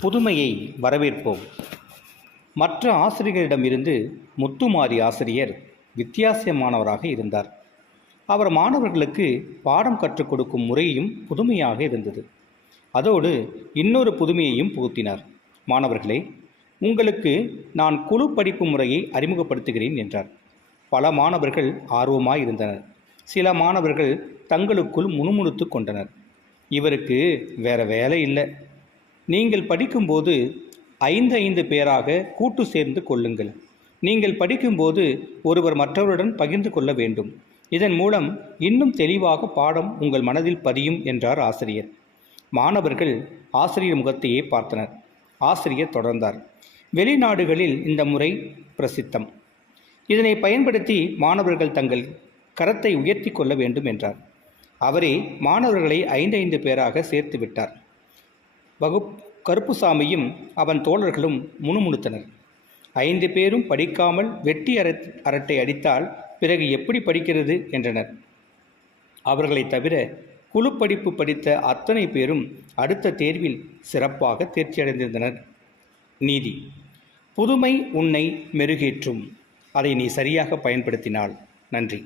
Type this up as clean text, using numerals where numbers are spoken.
புதுமையை வரவேற்போம். மற்ற ஆசிரியர்களிடமிருந்து முத்துமாரி ஆசிரியர் வித்தியாசமானவராக இருந்தார். அவர் மாணவர்களுக்கு பாடம் கற்றுக் கொடுக்கும் முறையும் புதுமையாக இருந்தது. அதோடு இன்னொரு புதுமையையும் புகுத்தினார். மாணவர்களே, உங்களுக்கு நான் குழு படிப்பு முறையை அறிமுகப்படுத்துகிறேன் என்றார். பல மாணவர்கள் ஆர்வமாய் இருந்தனர். சில மாணவர்கள் தங்களுக்குள் முணுமுணுத்து கொண்டனர். இவருக்கு வேற வேலை இல்லை. நீங்கள் படிக்கும்போது 5 பேராக கூட்டு சேர்ந்து கொள்ளுங்கள். நீங்கள் படிக்கும்போது ஒருவர் மற்றவருடன் பகிர்ந்து கொள்ள வேண்டும். இதன் மூலம் இன்னும் தெளிவாக பாடம் உங்கள் மனதில் பதியும் என்றார் ஆசிரியர். மாணவர்கள் ஆசிரியர் முகத்தையே பார்த்தனர். ஆசிரியர் தொடர்ந்தார். வெளிநாடுகளில் இந்த முறை பிரசித்தம். இதனை பயன்படுத்தி மாணவர்கள் தங்கள் கரத்தை உயர்த்தி கொள்ள வேண்டும் என்றார். அவரே மாணவர்களை 5 பேராக சேர்த்து விட்டார். கருப்புசாமியும் அவன் தோழர்களும் முணுமுணுத்தனர். 5 பேரும் படிக்காமல் வெட்டி அரட்டை அடித்தால் பிறகு எப்படி படிக்கிறது என்றனர். அவர்களை தவிர குழு படிப்பு படித்த அத்தனை பேரும் அடுத்த தேர்வில் சிறப்பாக தேர்ச்சியடைந்திருந்தனர். நீதி: புதுமை உன்னை மெருகேற்றும். அதை நீ சரியாக பயன்படுத்தினால். நன்றி.